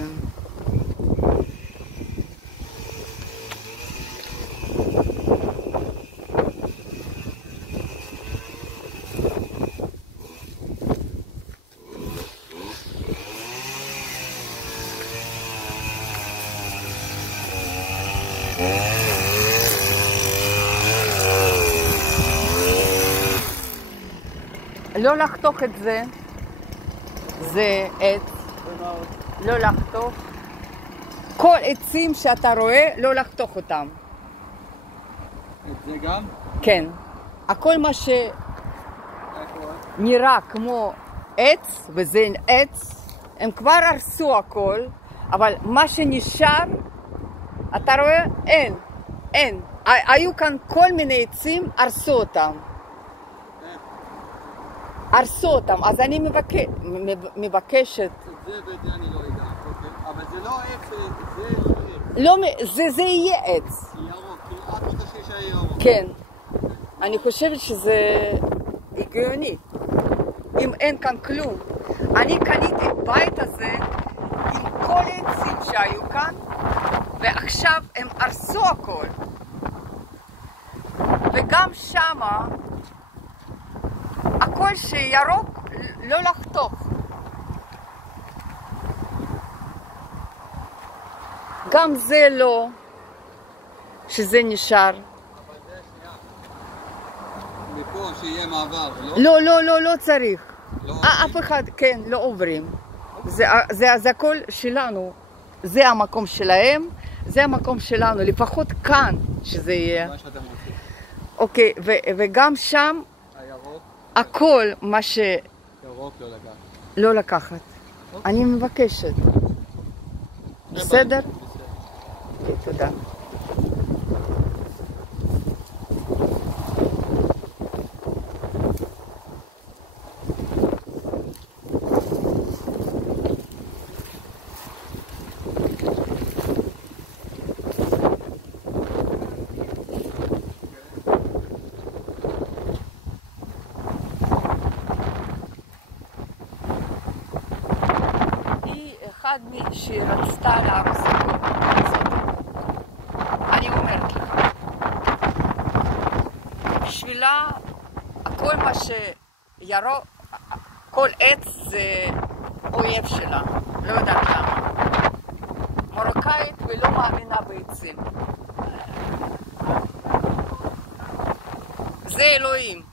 זה. לא לחתוך את זה, זה עץ, לא לחתוך. כל עצים שאתה רואה, לא לחתוך אותם. את זה גם? כן. הכל מה שנראה כמו עץ, וזה עץ, הם כבר הרסו הכל, אבל מה שנשאר, אתה רואה? אין. היו כאן כל מיני עצים, הרסו אותם. אז אני מבקשת. את זה ואת זה אני לא יודע, אבל זה לא עץ, זה לא עץ. זה יהיה עץ. ירוק, כאילו את רוצה שיש ירוק. כן. אני חושבת שזה הגיוני. אם אין כאן כלום. אני קניתי בית הזה עם כל העצים שהיו כאן, ועכשיו הם הרסו הכל. וגם שמה, הכל שירוק, לא לחתוך. גם זה לא, שזה נשאר. מפה שיהיה מעבר, לא? לא צריך. לא אף אחד, כן, לא עוברים. זה הכל שלנו. זה המקום שלהם, זה המקום שלנו. לפחות כאן שזה יהיה. מה שאתם רוצים. אוקיי, וגם שם, הירוק? הכל מה ש... ירוק לא לקחת. לא לקחת. אני מבקשת. בסדר? אוקיי, תודה. אחד מי שרצתה להרוס הכל. אני אומרת לך, בשבילה הכל מה שירוק, כל עץ זה אויב שלה, לא יודעת למה. מרוקאית ולא מאמינה בעצים. זה אלוהים.